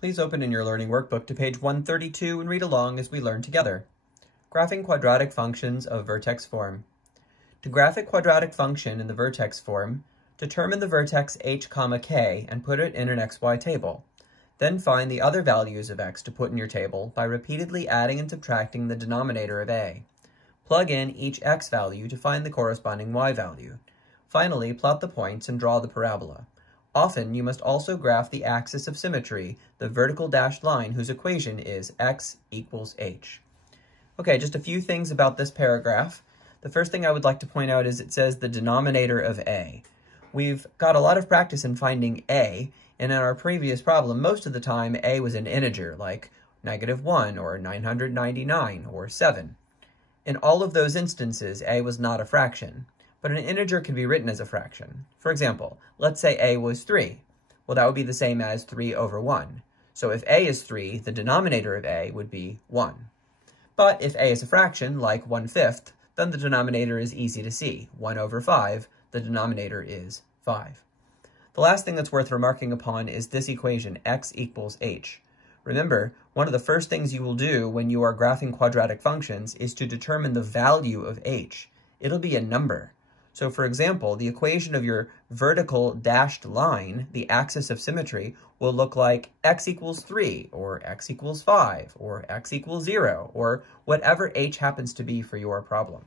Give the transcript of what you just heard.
Please open in your learning workbook to page 132 and read along as we learn together. Graphing quadratic functions of vertex form. To graph a quadratic function in the vertex form, determine the vertex h, k and put it in an xy table. Then find the other values of x to put in your table by repeatedly adding and subtracting the denominator of a. Plug in each x value to find the corresponding y value. Finally, plot the points and draw the parabola. Often, you must also graph the axis of symmetry, the vertical dashed line whose equation is x equals h. Okay, just a few things about this paragraph. The first thing I would like to point out is it says the denominator of a. We've got a lot of practice in finding a, and in our previous problem, most of the time a was an integer, like -1 or 999 or 7. In all of those instances, a was not a fraction, but an integer can be written as a fraction. For example, let's say a was 3. Well, that would be the same as 3 over 1. So if a is 3, the denominator of a would be 1. But if a is a fraction, like 1/5, then the denominator is easy to see. 1 over 5, the denominator is 5. The last thing that's worth remarking upon is this equation, x equals h. Remember, one of the first things you will do when you are graphing quadratic functions is to determine the value of h. It'll be a number. So for example, the equation of your vertical dashed line, the axis of symmetry, will look like x equals 3, or x equals 5, or x equals 0, or whatever h happens to be for your problem.